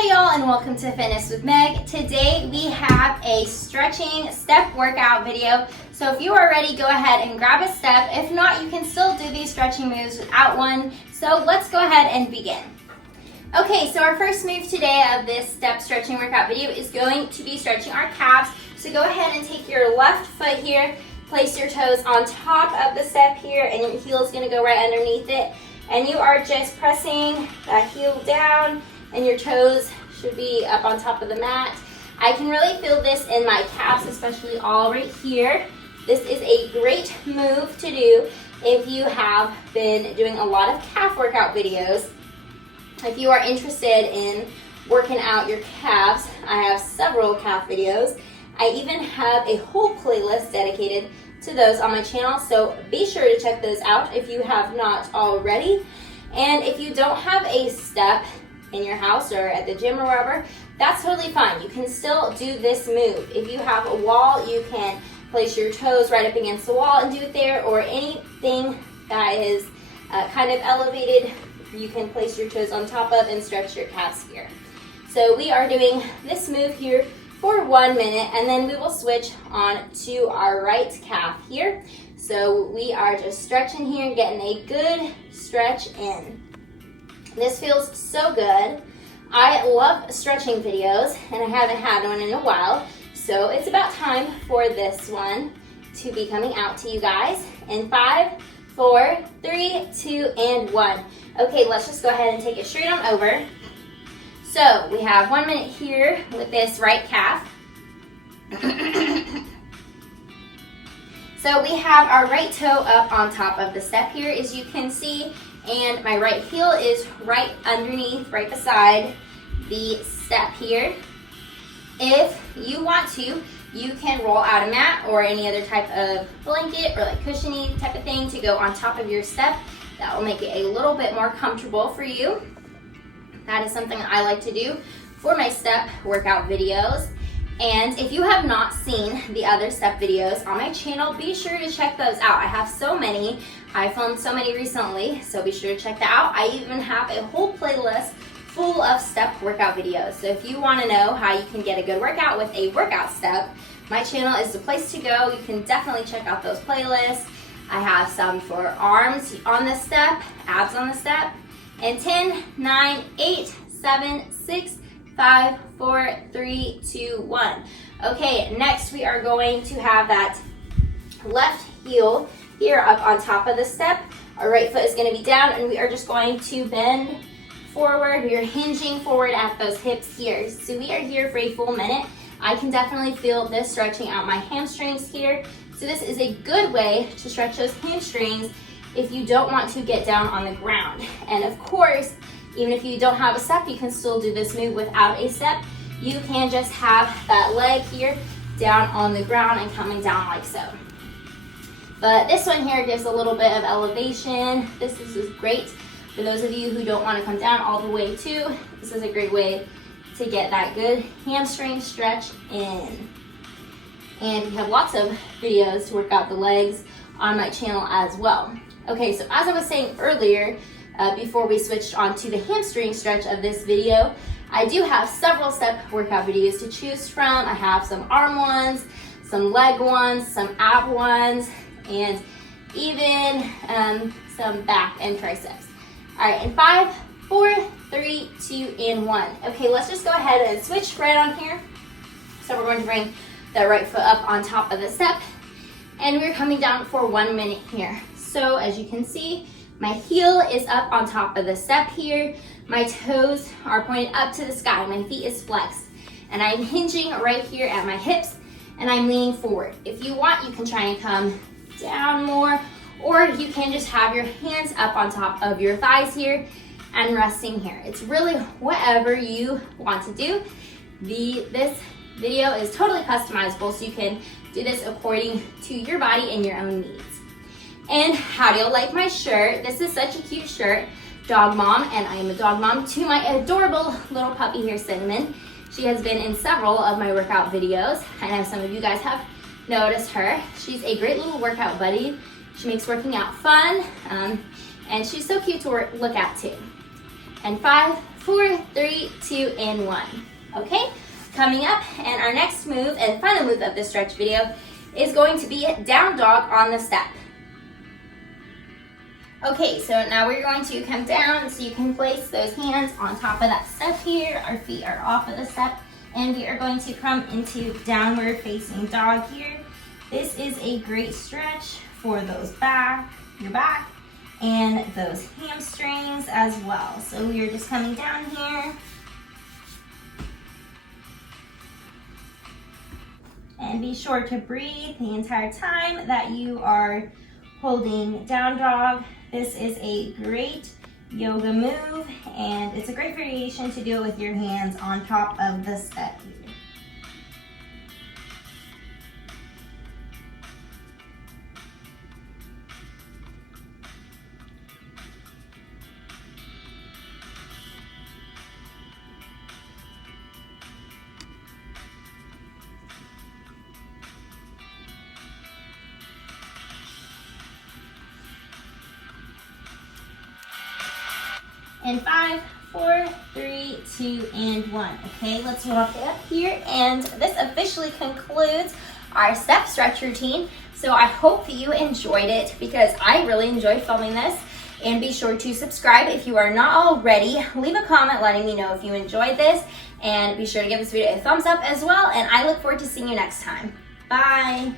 Hey y'all, and welcome to Fitness with Meg. Today we have a stretching step workout video. So if you are ready, go ahead and grab a step. If not, you can still do these stretching moves without one. So let's go ahead and begin. Okay, so our first move today of this step stretching workout video is going to be stretching our calves. So go ahead and take your left foot here, place your toes on top of the step here, and your heel is going to go right underneath it. And you are just pressing that heel down, and your toes should be up on top of the mat. I can really feel this in my calves, especially all right here. This is a great move to do if you have been doing a lot of calf workout videos. If you are interested in working out your calves, I have several calf videos. I even have a whole playlist dedicated to those on my channel, so be sure to check those out if you have not already. And if you don't have a step in your house or at the gym or wherever, that's totally fine. You can still do this move. If you have a wall, you can place your toes right up against the wall and do it there, or anything that is kind of elevated, you can place your toes on top of and stretch your calves here. So we are doing this move here for 1 minute, and then we will switch on to our right calf here. So we are just stretching here and getting a good stretch in. This feels so good. I love stretching videos, and I haven't had one in a while, so it's about time for this one to be coming out to you guys in 5, 4, 3, 2, and 1. Okay, let's just go ahead and take it straight on over. So we have 1 minute here with this right calf. So we have our right toe up on top of the step here, as you can see, and my right heel is right underneath, right beside the step here. If you want to, you can roll out a mat or any other type of blanket or like cushiony type of thing to go on top of your step. That will make it a little bit more comfortable for you. That is something I like to do for my step workout videos. And if you have not seen the other step videos on my channel, be sure to check those out. I have so many. I filmed so many recently, so be sure to check that out. I even have a whole playlist full of step workout videos. So if you want to know how you can get a good workout with a workout step, my channel is the place to go. You can definitely check out those playlists. I have some for arms on the step, abs on the step, and 10, 9, 8, 7, 6, 5, 4, 3, 2, 1. Okay, next we are going to have that left heel here up on top of the step. Our right foot is going to be down, and we are just going to bend forward. We are hinging forward at those hips here. So we are here for a full minute. I can definitely feel this stretching out my hamstrings here. So this is a good way to stretch those hamstrings if you don't want to get down on the ground. And of course, even if you don't have a step, you can still do this move without a step. You can just have that leg here down on the ground and coming down like so. But this one here gives a little bit of elevation. This is great for those of you who don't want to come down all the way too. This is a great way to get that good hamstring stretch in. And we have lots of videos to work out the legs on my channel as well. Okay, so as I was saying earlier, before we switched on to the hamstring stretch of this video, I do have several step workout videos to choose from. I have some arm ones, some leg ones, some ab ones, and even some back and triceps. All right, in 5, 4, 3, 2, and 1. Okay, let's just go ahead and switch right on here. So we're going to bring the right foot up on top of the step, and we're coming down for 1 minute here. So as you can see, my heel is up on top of the step here. My toes are pointed up to the sky. My feet is flexed, and I'm hinging right here at my hips, and I'm leaning forward. If you want, you can try and come down more, or you can just have your hands up on top of your thighs here and resting here. It's really whatever you want to do. This video is totally customizable, so you can do this according to your body and your own needs. And how do you like my shirt? This is such a cute shirt, dog mom, and I am a dog mom to my adorable little puppy here, Cinnamon. She has been in several of my workout videos. I know some of you guys have noticed her. She's a great little workout buddy. She makes working out fun, and she's so cute to look at too. And 5, 4, 3, 2, and 1. Okay, coming up, and our next move and final move of this stretch video is going to be down dog on the step. Okay, so now we're going to come down so you can place those hands on top of that step here. Our feet are off of the step, and we are going to come into downward facing dog here. This is a great stretch for your back, and those hamstrings as well. So we are just coming down here. And be sure to breathe the entire time that you are holding down dog. This is a great yoga move, and it's a great variation to do it with your hands on top of the step here. And 5, 4, 3, 2, and 1. Okay, let's walk it up here, and this officially concludes our step stretch routine. So I hope that you enjoyed it, because I really enjoy filming this. And be sure to subscribe if you are not already. Leave a comment letting me know if you enjoyed this, and be sure to give this video a thumbs up as well, and I look forward to seeing you next time. Bye.